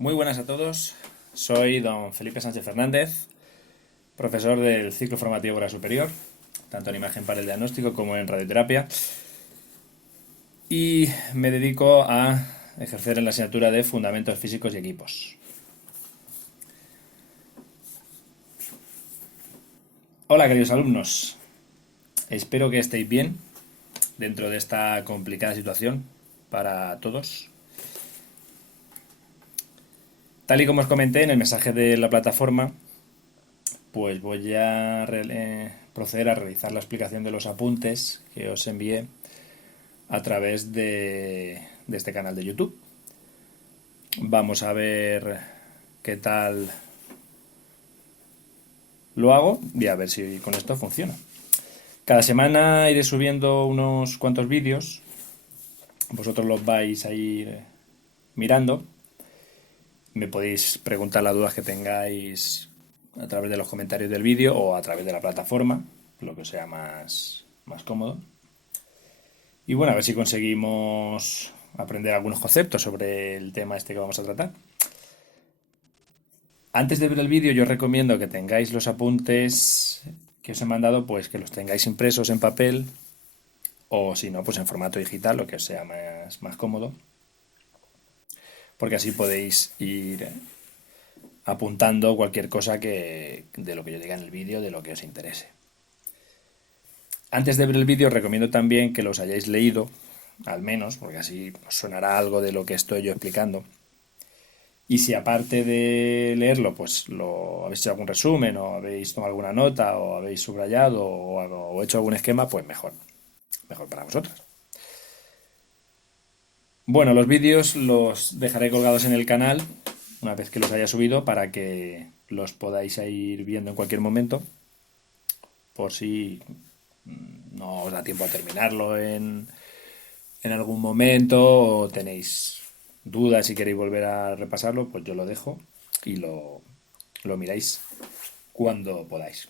Muy buenas a todos, soy don Felipe Sánchez Fernández, profesor del ciclo formativo grado superior, tanto en imagen para el diagnóstico como en radioterapia, y me dedico a ejercer en la asignatura de Fundamentos Físicos y Equipos. Hola queridos alumnos, espero que estéis bien dentro de esta complicada situación para todos. Tal y como os comenté en el mensaje de la plataforma, pues voy a proceder a realizar la explicación de los apuntes que os envié a través de este canal de YouTube. Vamos a ver qué tal lo hago y a ver si con esto funciona. Cada semana iré subiendo unos cuantos vídeos. Vosotros los vais a ir mirando. Me podéis preguntar las dudas que tengáis a través de los comentarios del vídeo o a través de la plataforma, lo que os sea más cómodo. Y bueno, a ver si conseguimos aprender algunos conceptos sobre el tema este que vamos a tratar. Antes de ver el vídeo, yo os recomiendo que tengáis los apuntes que os he mandado, pues que los tengáis impresos en papel o si no, pues en formato digital, lo que os sea más cómodo, porque así podéis ir apuntando cualquier cosa de lo que yo diga en el vídeo, de lo que os interese. Antes de ver el vídeo, os recomiendo también que los hayáis leído, al menos, porque así os sonará algo de lo que estoy yo explicando. Y si aparte de leerlo, pues lo habéis hecho algún resumen o habéis tomado alguna nota o habéis subrayado o hecho algún esquema, pues mejor para vosotros. Bueno, los vídeos los dejaré colgados en el canal una vez que los haya subido para que los podáis ir viendo en cualquier momento por si no os da tiempo a terminarlo en algún momento o tenéis dudas si queréis volver a repasarlo, pues yo lo dejo y lo miráis cuando podáis.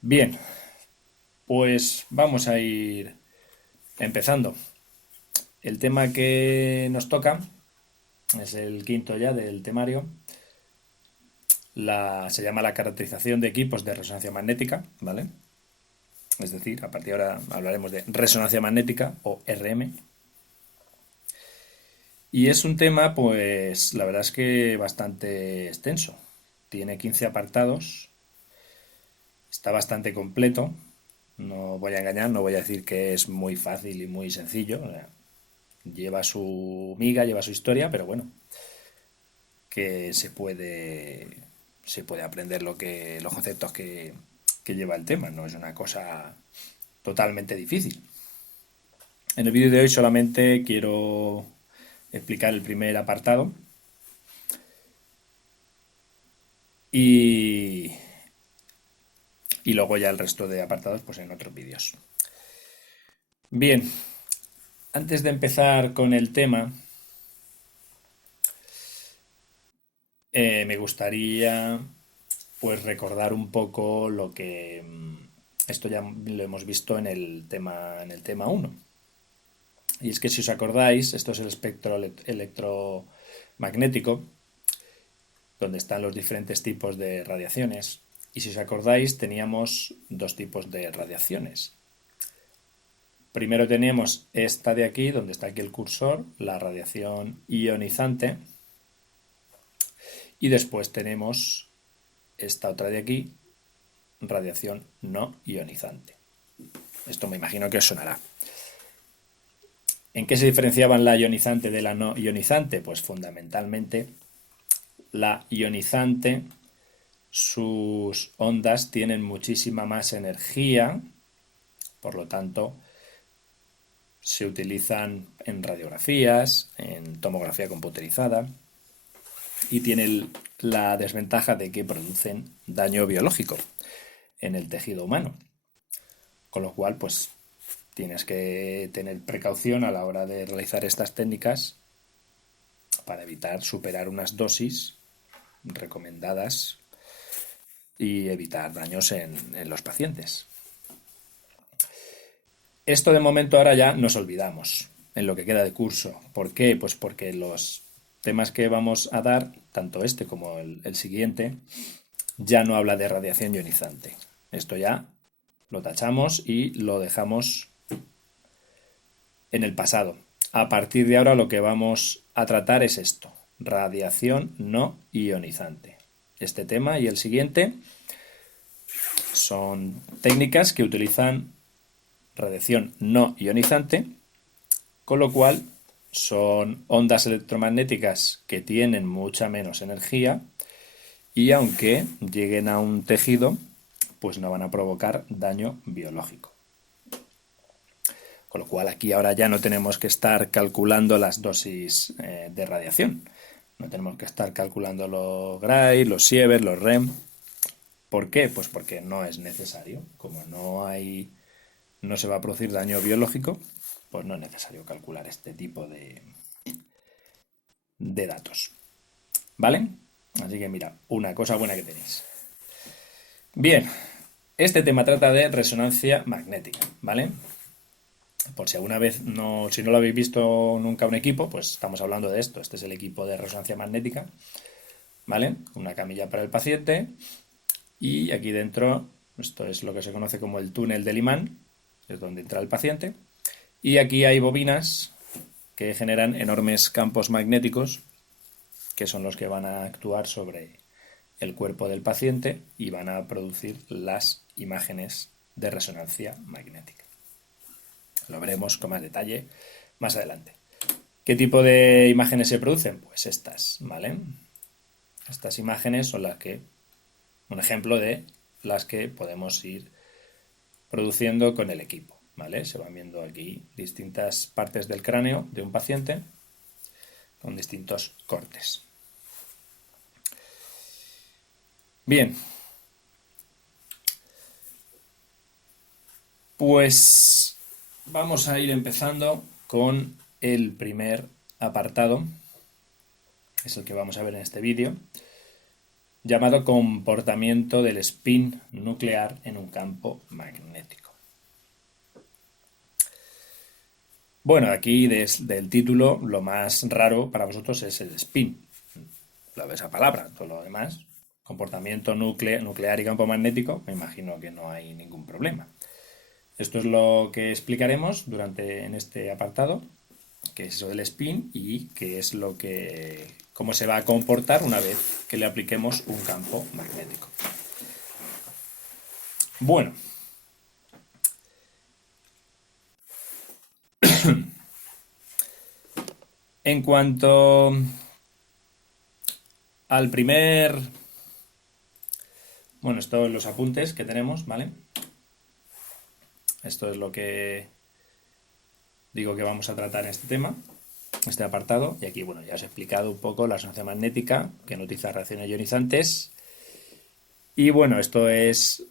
Bien, pues vamos a ir empezando. El tema que nos toca es el quinto ya del temario. Se llama la caracterización de equipos de resonancia magnética, ¿vale? Es decir, a partir de ahora hablaremos de resonancia magnética o RM. Y es un tema, pues, la verdad es que bastante extenso. Tiene 15 apartados, está bastante completo. No voy a engañar, no voy a decir que es muy fácil y muy sencillo. O sea, lleva su miga, lleva su historia, pero bueno, que se puede aprender los conceptos que lleva el tema. No es una cosa totalmente difícil. En el vídeo de hoy solamente quiero explicar el primer apartado y, y luego ya el resto de apartados pues en otros vídeos. Bien, antes de empezar con el tema, me gustaría pues recordar un poco lo que esto ya lo hemos visto en el tema 1. Y es que si os acordáis, esto es el espectro electromagnético, donde están los diferentes tipos de radiaciones. Y si os acordáis, teníamos dos tipos de radiaciones. Primero teníamos esta de aquí, donde está aquí el cursor, la radiación ionizante. Y después tenemos esta otra de aquí, radiación no ionizante. Esto me imagino que os sonará. ¿En qué se diferenciaban la ionizante de la no ionizante? Pues fundamentalmente la ionizante, sus ondas tienen muchísima más energía, por lo tanto se utilizan en radiografías, en tomografía computerizada y tienen la desventaja de que producen daño biológico en el tejido humano, con lo cual pues tienes que tener precaución a la hora de realizar estas técnicas para evitar superar unas dosis recomendadas y evitar daños en los pacientes. Esto de momento ahora ya nos olvidamos. en lo que queda de curso. ¿Por qué? Pues porque los temas que vamos a dar, tanto este como el siguiente, ya no habla de radiación ionizante. Esto ya lo tachamos y lo dejamos en el pasado. A partir de ahora lo que vamos a tratar es esto, radiación no ionizante. Este tema y el siguiente son técnicas que utilizan radiación no ionizante, con lo cual son ondas electromagnéticas que tienen mucha menos energía y aunque lleguen a un tejido, pues no van a provocar daño biológico. Con lo cual aquí ahora ya no tenemos que estar calculando las dosis de radiación. No tenemos que estar calculando los Gray, los Sievert, los REM. ¿Por qué? Pues porque no es necesario. Como no se va a producir daño biológico, pues no es necesario calcular este tipo de datos. ¿Vale? Así que mira, una cosa buena que tenéis. Bien, este tema trata de resonancia magnética, ¿vale? Por si alguna vez si no lo habéis visto nunca un equipo, pues estamos hablando de esto. Este es el equipo de resonancia magnética, ¿vale? Una camilla para el paciente y aquí dentro, esto es lo que se conoce como el túnel del imán, es donde entra el paciente. Y aquí hay bobinas que generan enormes campos magnéticos que son los que van a actuar sobre el cuerpo del paciente y van a producir las imágenes de resonancia magnética. Lo veremos con más detalle más adelante. ¿Qué tipo de imágenes se producen? Pues estas, ¿vale? Estas imágenes son un ejemplo de las que podemos ir produciendo con el equipo, ¿vale? Se van viendo aquí distintas partes del cráneo de un paciente con distintos cortes. Bien, pues vamos a ir empezando con el primer apartado, que es el que vamos a ver en este vídeo, llamado comportamiento del spin nuclear en un campo magnético. Bueno, aquí desde el título lo más raro para vosotros es el spin, esa palabra, todo lo demás, comportamiento nuclear y campo magnético, me imagino que no hay ningún problema. Esto es lo que explicaremos en este apartado, qué es eso del spin y cómo se va a comportar una vez que le apliquemos un campo magnético. Bueno, en cuanto al bueno, esto son los apuntes que tenemos, ¿vale? Esto es lo que digo que vamos a tratar en este tema, este apartado. Y aquí, bueno, ya os he explicado un poco la resonancia magnética, que no utiliza reacciones ionizantes. Y bueno, esto es,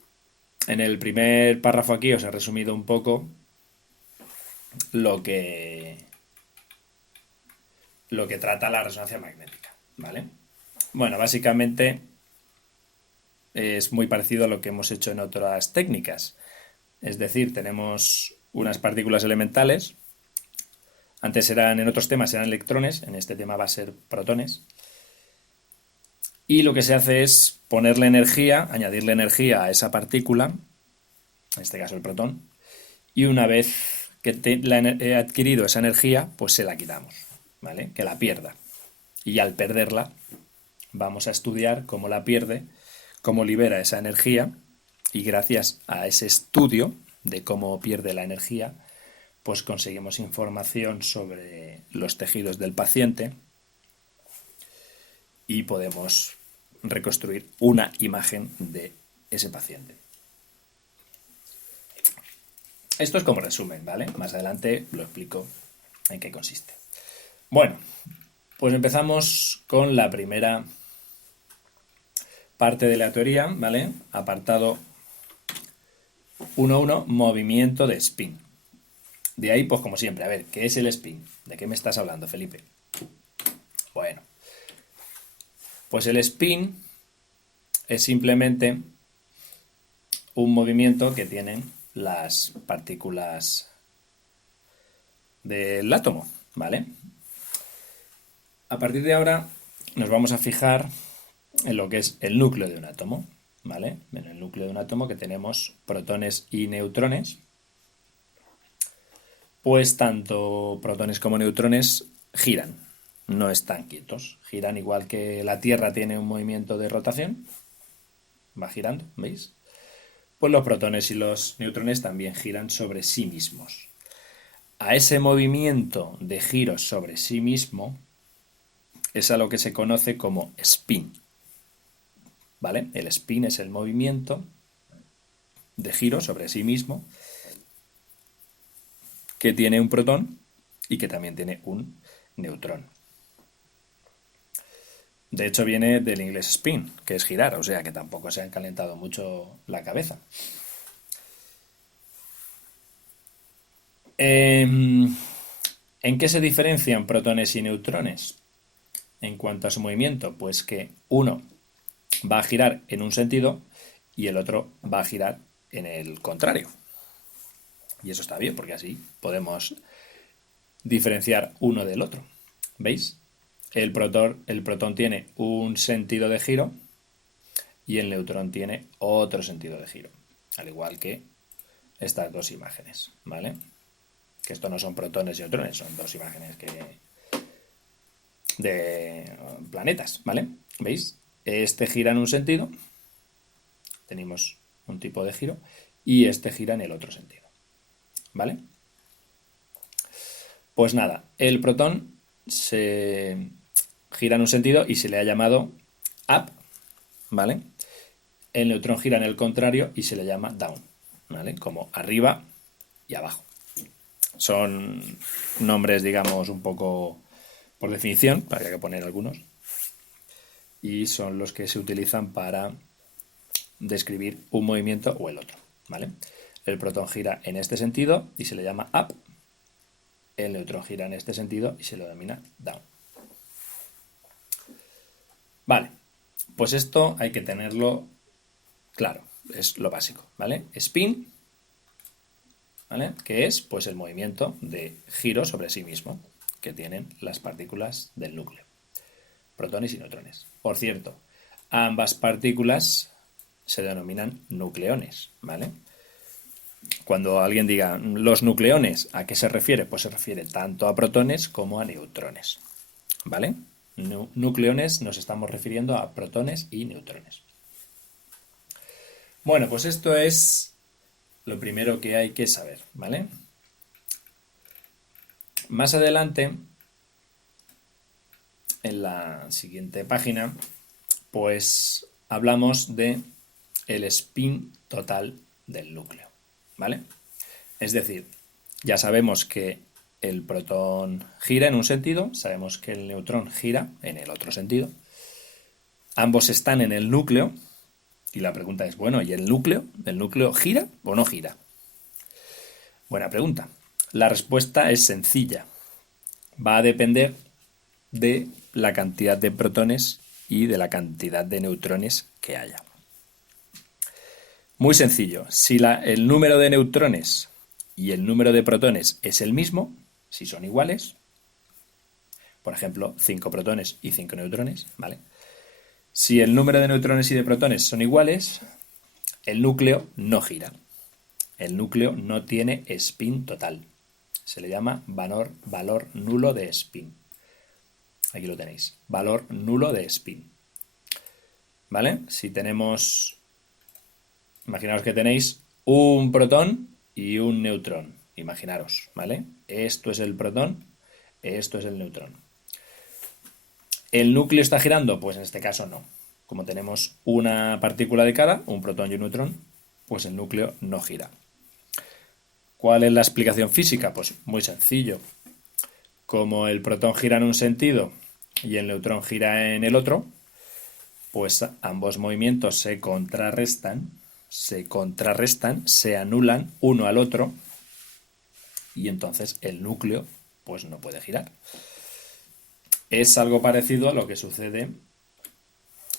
en el primer párrafo aquí os he resumido un poco lo que trata la resonancia magnética, ¿vale? Bueno, básicamente es muy parecido a lo que hemos hecho en otras técnicas. Es decir, tenemos unas partículas elementales. Antes en otros temas eran electrones, en este tema va a ser protones. Y lo que se hace es ponerle energía, añadirle energía a esa partícula, en este caso el protón, y una vez que he adquirido esa energía, pues se la quitamos, ¿vale? Que la pierda. Y al perderla, vamos a estudiar cómo la pierde, cómo libera esa energía, y gracias a ese estudio de cómo pierde la energía, pues conseguimos información sobre los tejidos del paciente y podemos reconstruir una imagen de ese paciente. Esto es como resumen, ¿vale? Más adelante lo explico en qué consiste. Bueno, pues empezamos con la primera parte de la teoría, ¿vale? Apartado 1.1, movimiento de spin. De ahí, pues como siempre, a ver, ¿qué es el spin? ¿De qué me estás hablando, Felipe? Bueno, pues el spin es simplemente un movimiento que tienen las partículas del átomo, ¿vale? A partir de ahora nos vamos a fijar en lo que es el núcleo de un átomo, ¿vale? En el núcleo de un átomo que tenemos protones y neutrones, pues tanto protones como neutrones giran, no están quietos, giran igual que la Tierra tiene un movimiento de rotación, va girando, ¿veis? Pues los protones y los neutrones también giran sobre sí mismos. A ese movimiento de giro sobre sí mismo es a lo que se conoce como spin, ¿vale? El spin es el movimiento de giro sobre sí mismo que tiene un protón y que también tiene un neutrón. De hecho viene del inglés spin, que es girar, o sea que tampoco se han calentado mucho la cabeza. ¿En qué se diferencian protones y neutrones? En cuanto a su movimiento, pues que uno va a girar en un sentido y el otro va a girar en el contrario. Y eso está bien, porque así podemos diferenciar uno del otro. ¿Veis? El protón tiene un sentido de giro y el neutrón tiene otro sentido de giro. Al igual que estas dos imágenes, ¿vale? Que esto no son protones y neutrones, son dos imágenes de planetas, ¿vale? ¿Veis? Este gira en un sentido, tenemos un tipo de giro, y este gira en el otro sentido, ¿vale? Pues nada, el protón se gira en un sentido y se le ha llamado up, ¿vale? El neutrón gira en el contrario y se le llama down, ¿vale? Como arriba y abajo. Son nombres, digamos, un poco por definición, habría que poner algunos, y son los que se utilizan para describir un movimiento o el otro, ¿vale? El protón gira en este sentido y se le llama up, el neutrón gira en este sentido y se lo denomina down. Vale, pues esto hay que tenerlo claro, es lo básico, ¿vale? Spin, ¿vale? Que es pues el movimiento de giro sobre sí mismo que tienen las partículas del núcleo, protones y neutrones. Por cierto, ambas partículas se denominan nucleones, ¿vale? Cuando alguien diga los nucleones, ¿a qué se refiere? Pues se refiere tanto a protones como a neutrones, ¿vale? Nucleones nos estamos refiriendo a protones y neutrones. Bueno, pues esto es lo primero que hay que saber, ¿vale? Más adelante, en la siguiente página, pues hablamos de el spin total del núcleo, ¿vale? Es decir, ya sabemos que el protón gira en un sentido, sabemos que el neutrón gira en el otro sentido. Ambos están en el núcleo y la pregunta es, bueno, ¿y el núcleo? ¿El núcleo gira o no gira? Buena pregunta. La respuesta es sencilla. Va a depender de la cantidad de protones y de la cantidad de neutrones que haya. Muy sencillo. Si el número de neutrones y el número de protones es el mismo, si son iguales, por ejemplo, 5 protones y 5 neutrones, ¿vale? Si el número de neutrones y de protones son iguales, el núcleo no gira. El núcleo no tiene spin total. Se le llama valor nulo de spin. Aquí lo tenéis. Valor nulo de spin. ¿Vale? Si tenemos... Imaginaos que tenéis un protón y un neutrón. Imaginaros, ¿vale? Esto es el protón, esto es el neutrón. ¿El núcleo está girando? Pues en este caso no. Como tenemos una partícula de cada, un protón y un neutrón, pues el núcleo no gira. ¿Cuál es la explicación física? Pues muy sencillo. Como el protón gira en un sentido y el neutrón gira en el otro, pues ambos movimientos se contrarrestan, se anulan uno al otro y entonces el núcleo pues no puede girar. Es algo parecido a lo que sucede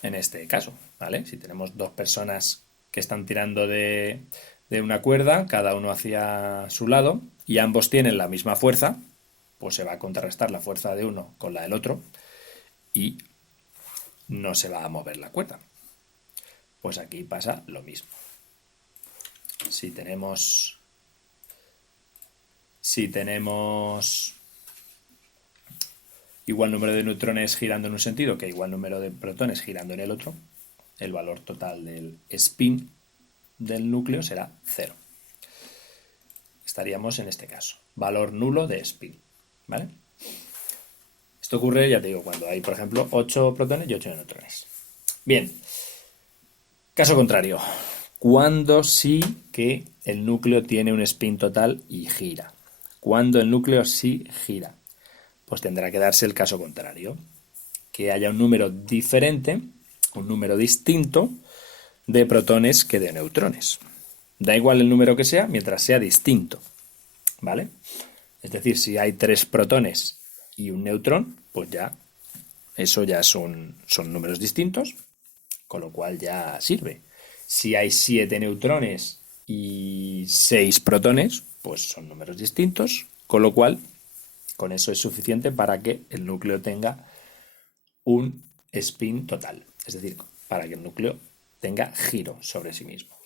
en este caso, ¿vale? Si tenemos dos personas que están tirando de una cuerda, cada uno hacia su lado, y ambos tienen la misma fuerza, pues se va a contrarrestar la fuerza de uno con la del otro y no se va a mover la cuerda. Pues aquí pasa lo mismo. Si tenemos igual número de neutrones girando en un sentido que igual número de protones girando en el otro, el valor total del spin del núcleo será 0. Estaríamos en este caso, valor nulo de spin, ¿vale? Esto ocurre, ya te digo, cuando hay, por ejemplo, 8 protones y 8 neutrones. Bien, caso contrario, cuando sí que el núcleo tiene un spin total y gira. Cuando el núcleo sí gira, pues tendrá que darse el caso contrario, que haya un número diferente, un número distinto de protones que de neutrones. Da igual el número que sea, mientras sea distinto, ¿vale? Es decir, si hay 3 protones y un neutrón, pues ya, eso ya son números distintos, con lo cual ya sirve. Si hay 7 neutrones y 6 protones, pues son números distintos, con lo cual, con eso es suficiente para que el núcleo tenga un spin total, es decir, para que el núcleo tenga giro sobre sí mismo.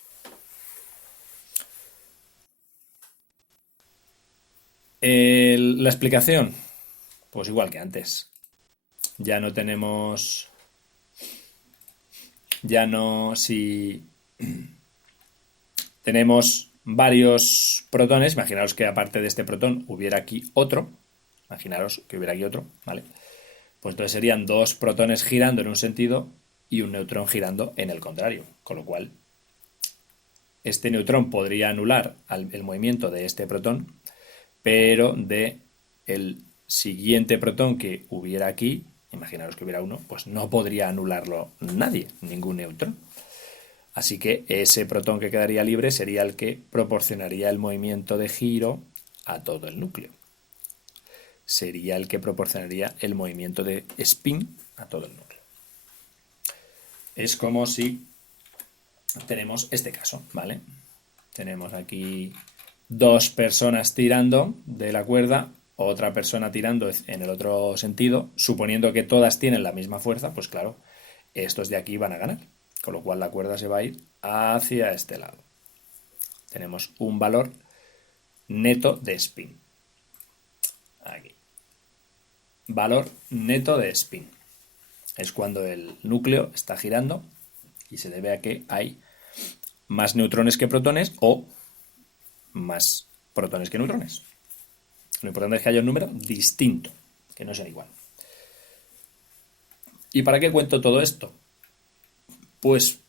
La explicación, pues igual que antes. Ya no tenemos, ya no, si tenemos varios protones, imaginaros que aparte de este protón hubiera aquí otro, imaginaros que hubiera aquí otro, ¿vale? Pues entonces serían 2 protones girando en un sentido y un neutrón girando en el contrario, con lo cual este neutrón podría anular el movimiento de este protón, pero de el siguiente protón que hubiera aquí, imaginaros que hubiera uno, pues no podría anularlo nadie, ningún neutrón. Así que ese protón que quedaría libre sería el que proporcionaría el movimiento de giro a todo el núcleo. Sería el que proporcionaría el movimiento de spin a todo el núcleo. Es como si tenemos este caso, ¿vale? Tenemos aquí 2 personas tirando de la cuerda, otra persona tirando en el otro sentido, suponiendo que todas tienen la misma fuerza, pues claro, estos de aquí van a ganar, con lo cual la cuerda se va a ir hacia este lado. Tenemos un valor neto de spin. Aquí. Valor neto de spin. Es cuando el núcleo está girando y se debe a que hay más neutrones que protones o más protones que neutrones. Lo importante es que haya un número distinto, que no sea igual. ¿Y para qué cuento todo esto? Pues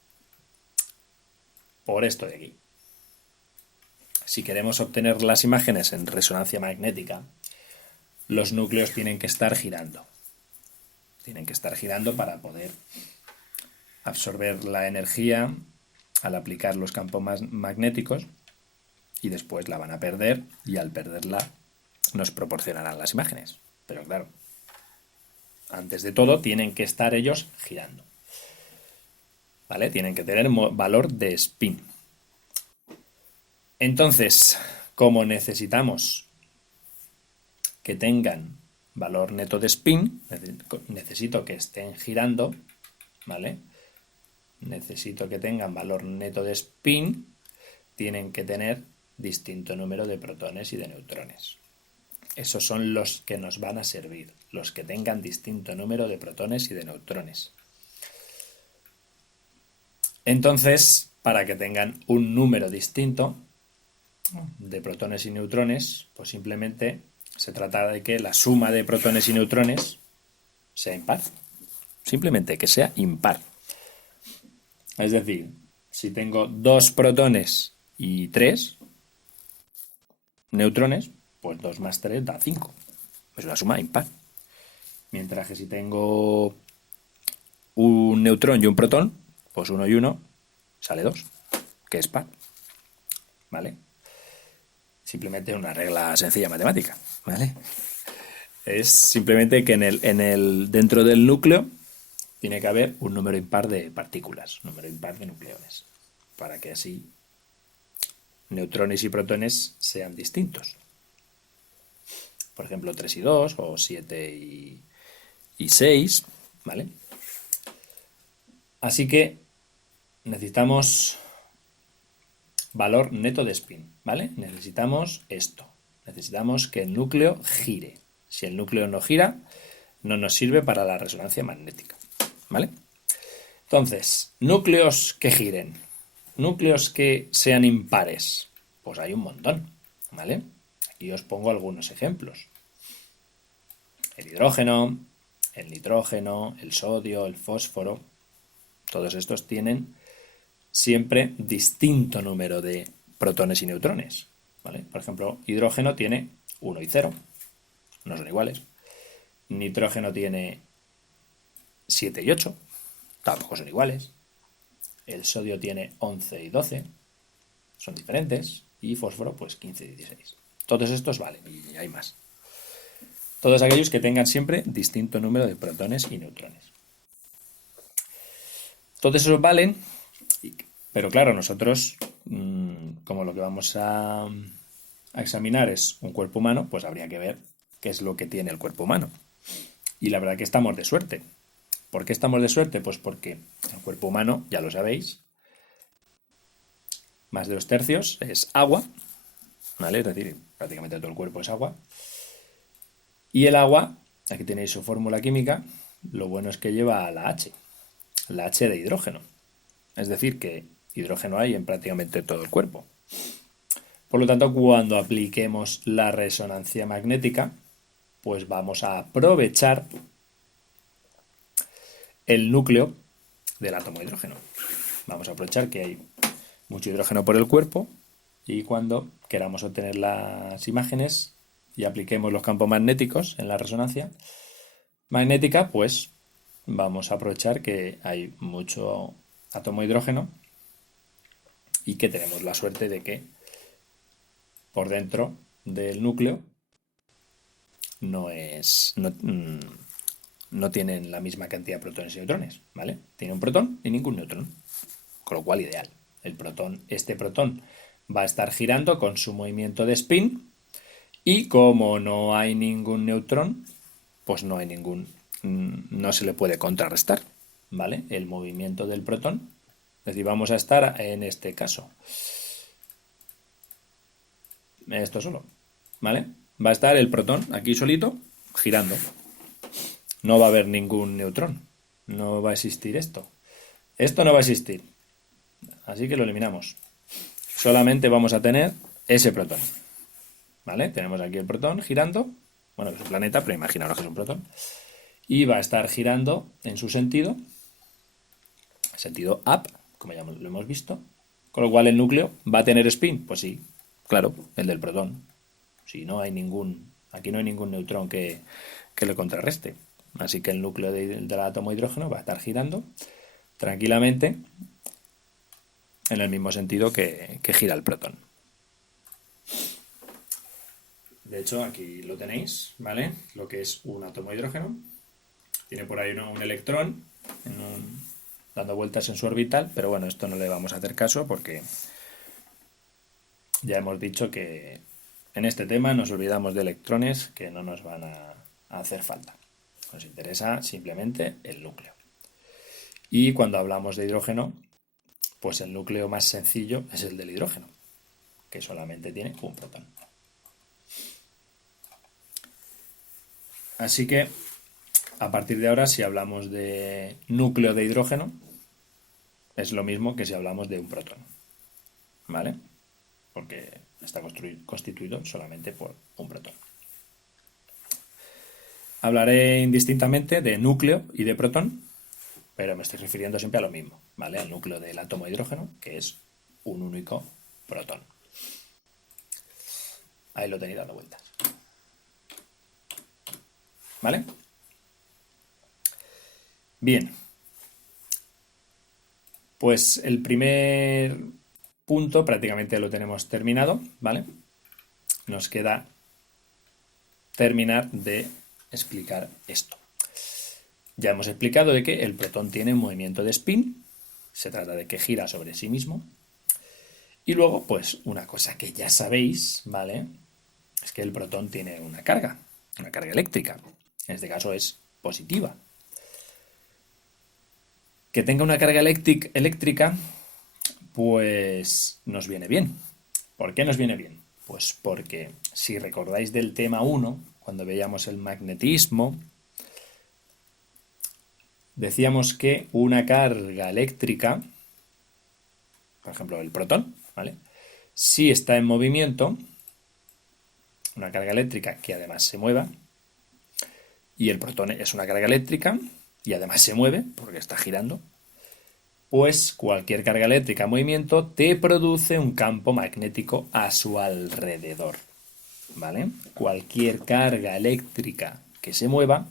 por esto de aquí. Si queremos obtener las imágenes en resonancia magnética, los núcleos tienen que estar girando. Tienen que estar girando para poder absorber la energía al aplicar los campos magnéticos y después la van a perder y al perderla nos proporcionarán las imágenes. Pero claro, antes de todo tienen que estar ellos girando. ¿Vale? Tienen que tener valor de spin. Entonces, como necesitamos que tengan valor neto de spin, necesito que estén girando, ¿vale? Necesito que tengan valor neto de spin, tienen que tener distinto número de protones y de neutrones. Esos son los que nos van a servir, los que tengan distinto número de protones y de neutrones. Entonces, para que tengan un número distinto de protones y neutrones, pues simplemente se trata de que la suma de protones y neutrones sea impar. Simplemente que sea impar. Es decir, si tengo 2 protones y 3 neutrones, pues 2 más 3 da 5. Es una suma impar. Mientras que si tengo un neutrón y un protón, pues 1 y 1 sale 2, que es par. ¿Vale? Simplemente una regla sencilla matemática. ¿Vale? Es simplemente que dentro del núcleo tiene que haber un número impar de partículas, un número impar de nucleones, para que así neutrones y protones sean distintos. por ejemplo 3 y 2 o 7 y 6, ¿vale? Así que necesitamos valor neto de spin, ¿vale? Necesitamos esto. Necesitamos que el núcleo gire. Si el núcleo no gira, no nos sirve para la resonancia magnética, ¿vale? Entonces, núcleos que giren, núcleos que sean impares, pues hay un montón, ¿vale? Aquí os pongo algunos ejemplos. El hidrógeno, el nitrógeno, el sodio, el fósforo, todos estos tienen siempre distinto número de protones y neutrones, ¿vale? Por ejemplo, hidrógeno tiene 1 y 0, no son iguales. Nitrógeno tiene 7 y 8, tampoco son iguales. El sodio tiene 11 y 12, son diferentes. Y fósforo, pues 15 y 16. Todos estos valen, y hay más. Todos aquellos que tengan siempre distinto número de protones y neutrones. Todos esos valen, pero claro, nosotros, como lo que vamos a examinar es un cuerpo humano, pues habría que ver qué es lo que tiene el cuerpo humano. Y la verdad que estamos de suerte. ¿Por qué estamos de suerte? Pues porque el cuerpo humano, ya lo sabéis, más de 2/3 es agua, ¿vale? Es decir, prácticamente todo el cuerpo es agua. Y el agua, aquí tenéis su fórmula química, lo bueno es que lleva la H de hidrógeno. Es decir, que hidrógeno hay en prácticamente todo el cuerpo. Por lo tanto, cuando apliquemos la resonancia magnética, pues vamos a aprovechar el núcleo del átomo de hidrógeno. Vamos a aprovechar que hay mucho hidrógeno por el cuerpo y cuando queramos obtener las imágenes y apliquemos los campos magnéticos en la resonancia magnética, pues vamos a aprovechar que hay mucho átomo de hidrógeno y que tenemos la suerte de que por dentro del núcleo no tienen la misma cantidad de protones y neutrones, ¿vale? Tiene un protón y ningún neutrón, con lo cual ideal. Este protón va a estar girando con su movimiento de spin y como no hay ningún neutrón, pues no se le puede contrarrestar, ¿vale? El movimiento del protón. Es decir, vamos a estar en este caso esto solo, ¿vale? Va a estar el protón aquí solito girando. No va a haber ningún neutrón. No va a existir esto. Esto no va a existir. Así que lo eliminamos. Solamente vamos a tener ese protón. ¿Vale? Tenemos aquí el protón girando. Bueno, es un planeta, pero imaginaos que es un protón. Y va a estar girando en su sentido up, como ya lo hemos visto. Con lo cual el núcleo va a tener spin. Pues sí, claro, el del protón. Si no hay aquí no hay ningún neutrón que le contrarreste. Así que el núcleo del átomo de hidrógeno va a estar girando tranquilamente en el mismo sentido que gira el protón. De hecho, aquí lo tenéis, ¿vale? Lo que es un átomo de hidrógeno. Tiene por ahí un electrón dando vueltas en su orbital, pero bueno, esto no le vamos a hacer caso porque ya hemos dicho que en este tema nos olvidamos de electrones que no nos van a hacer falta. Nos interesa simplemente el núcleo. Y cuando hablamos de hidrógeno, pues el núcleo más sencillo es el del hidrógeno, que solamente tiene un protón. Así que, a partir de ahora, si hablamos de núcleo de hidrógeno, es lo mismo que si hablamos de un protón, ¿vale? Porque está constituido solamente por un protón. Hablaré indistintamente de núcleo y de protón, pero me estoy refiriendo siempre a lo mismo, ¿vale? Al núcleo del átomo de hidrógeno, que es un único protón. Ahí lo tenéis dando vueltas. ¿Vale? Bien. Pues el primer punto prácticamente lo tenemos terminado, ¿vale? Nos queda terminar de explicar esto. Ya hemos explicado de que el protón tiene un movimiento de spin, se trata de que gira sobre sí mismo. Y luego, pues una cosa que ya sabéis, ¿vale? es que el protón tiene una carga eléctrica. En este caso es positiva. Que tenga una carga eléctrica, pues nos viene bien. ¿Por qué nos viene bien? Pues porque si recordáis del tema 1, cuando veíamos el magnetismo, decíamos que una carga eléctrica, por ejemplo el protón, ¿vale? Si está en movimiento, una carga eléctrica que además se mueva, y el protón es una carga eléctrica y además se mueve porque está girando, pues cualquier carga eléctrica en movimiento te produce un campo magnético a su alrededor, ¿vale? Cualquier carga eléctrica que se mueva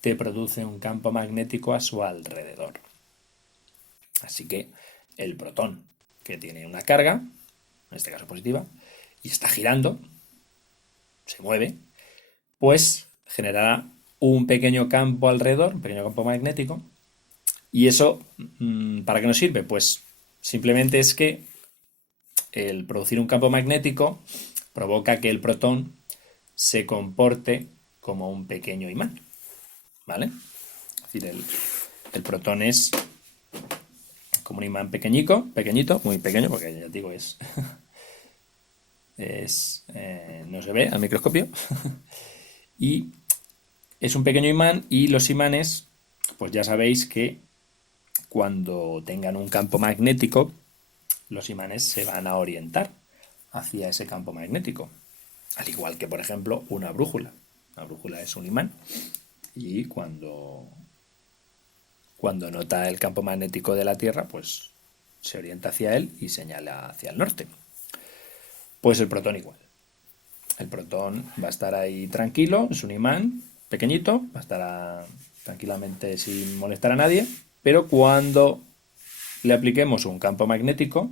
te produce un campo magnético a su alrededor. Así que el protón, que tiene una carga, en este caso positiva, y está girando, se mueve, pues generará un pequeño campo alrededor, un pequeño campo magnético. ¿Y eso para qué nos sirve? Pues simplemente es que el producir un campo magnético provoca que el protón se comporte como un pequeño imán, ¿vale? Es decir, el protón es como un imán pequeñito, muy pequeño, porque ya digo, no se ve al microscopio, y es un pequeño imán, y los imanes, pues ya sabéis que cuando tengan un campo magnético, los imanes se van a orientar hacia ese campo magnético. Al igual que, por ejemplo, una brújula. Una brújula es un imán y cuando nota el campo magnético de la Tierra, pues se orienta hacia él y señala hacia el norte. Pues el protón igual. El protón va a estar ahí tranquilo, es un imán pequeñito, va a estar tranquilamente sin molestar a nadie, pero cuando le apliquemos un campo magnético,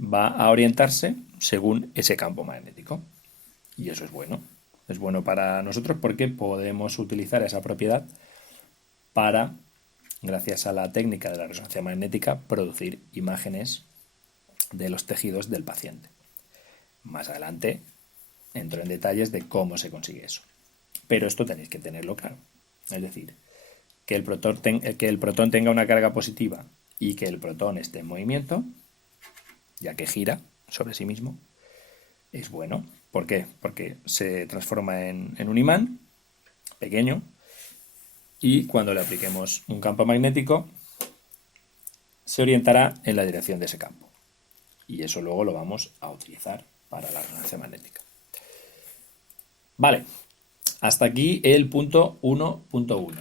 va a orientarse según ese campo magnético. Y eso es bueno. Es bueno para nosotros porque podemos utilizar esa propiedad para, gracias a la técnica de la resonancia magnética, producir imágenes de los tejidos del paciente. Más adelante entro en detalles de cómo se consigue eso. Pero esto tenéis que tenerlo claro. Es decir, que el protón tenga una carga positiva y que el protón esté en movimiento, ya que gira sobre sí mismo, es bueno. ¿Por qué? Porque se transforma en un imán pequeño y cuando le apliquemos un campo magnético se orientará en la dirección de ese campo. Y eso luego lo vamos a utilizar para la resonancia magnética. Vale, hasta aquí el punto 1.1.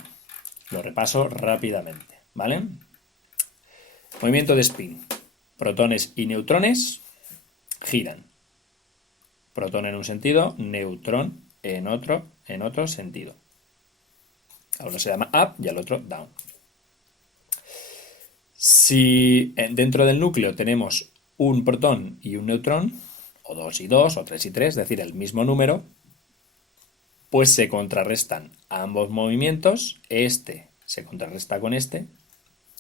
Lo repaso rápidamente, ¿vale? Movimiento de spin. Protones y neutrones giran. Protón en un sentido, neutrón en otro sentido. A uno se llama up y al otro down. Si dentro del núcleo tenemos un protón y un neutrón, o 2 y 2, o 3 y 3, es decir, el mismo número, pues se contrarrestan ambos movimientos, este se contrarresta con este,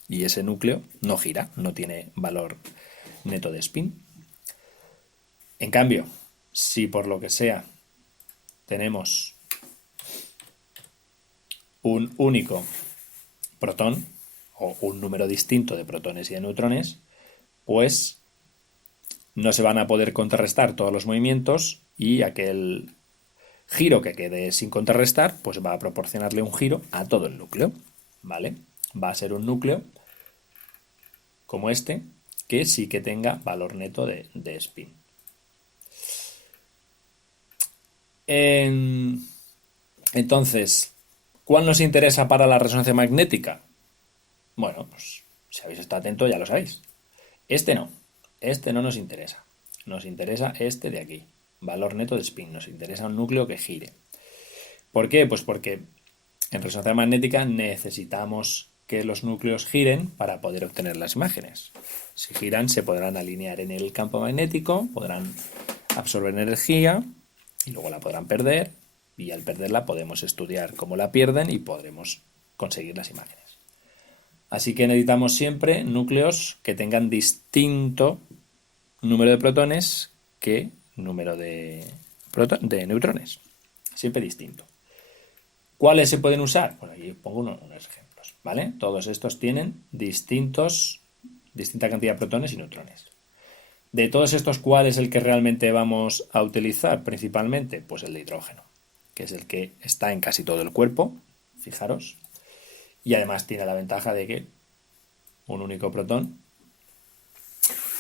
y ese núcleo no gira, no tiene valor neto de spin. En cambio, si por lo que sea tenemos un único protón o un número distinto de protones y de neutrones, pues no se van a poder contrarrestar todos los movimientos y aquel giro que quede sin contrarrestar, pues va a proporcionarle un giro a todo el núcleo, ¿vale? Va a ser un núcleo como este, que sí que tenga valor neto de spin. Entonces, ¿cuál nos interesa para la resonancia magnética? Bueno, pues si habéis estado atento ya lo sabéis. Este no nos interesa. Nos interesa este de aquí, valor neto de spin. Nos interesa un núcleo que gire. ¿Por qué? Pues porque en resonancia magnética necesitamos que los núcleos giren para poder obtener las imágenes. Si giran se podrán alinear en el campo magnético, podrán absorber energía y luego la podrán perder, y al perderla podemos estudiar cómo la pierden y podremos conseguir las imágenes. Así que necesitamos siempre núcleos que tengan distinto número de protones que número de de neutrones. Siempre distinto. ¿Cuáles se pueden usar? Pues aquí pongo unos ejemplos, ¿vale? Todos estos tienen distinta cantidad de protones y neutrones. De todos estos, ¿cuál es el que realmente vamos a utilizar principalmente? Pues el de hidrógeno, que es el que está en casi todo el cuerpo, fijaros, y además tiene la ventaja de que un único protón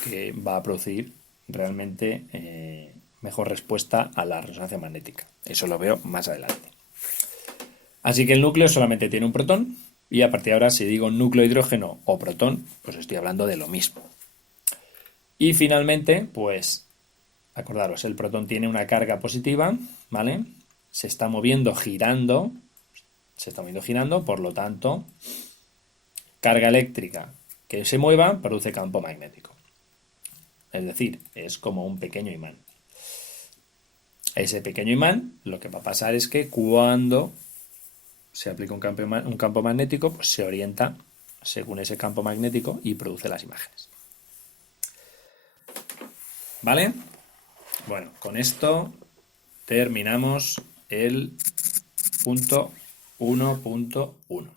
que va a producir realmente mejor respuesta a la resonancia magnética. Eso lo veo más adelante. Así que el núcleo solamente tiene un protón y a partir de ahora si digo núcleo hidrógeno o protón, pues estoy hablando de lo mismo. Y finalmente, pues acordaros, el protón tiene una carga positiva, ¿vale? Se está moviendo girando, por lo tanto, carga eléctrica que se mueva produce campo magnético. Es decir, es como un pequeño imán. Ese pequeño imán, lo que va a pasar es que cuando se aplica un campo magnético, pues se orienta según ese campo magnético y produce las imágenes. ¿Vale? Bueno, con esto terminamos el punto 1.1.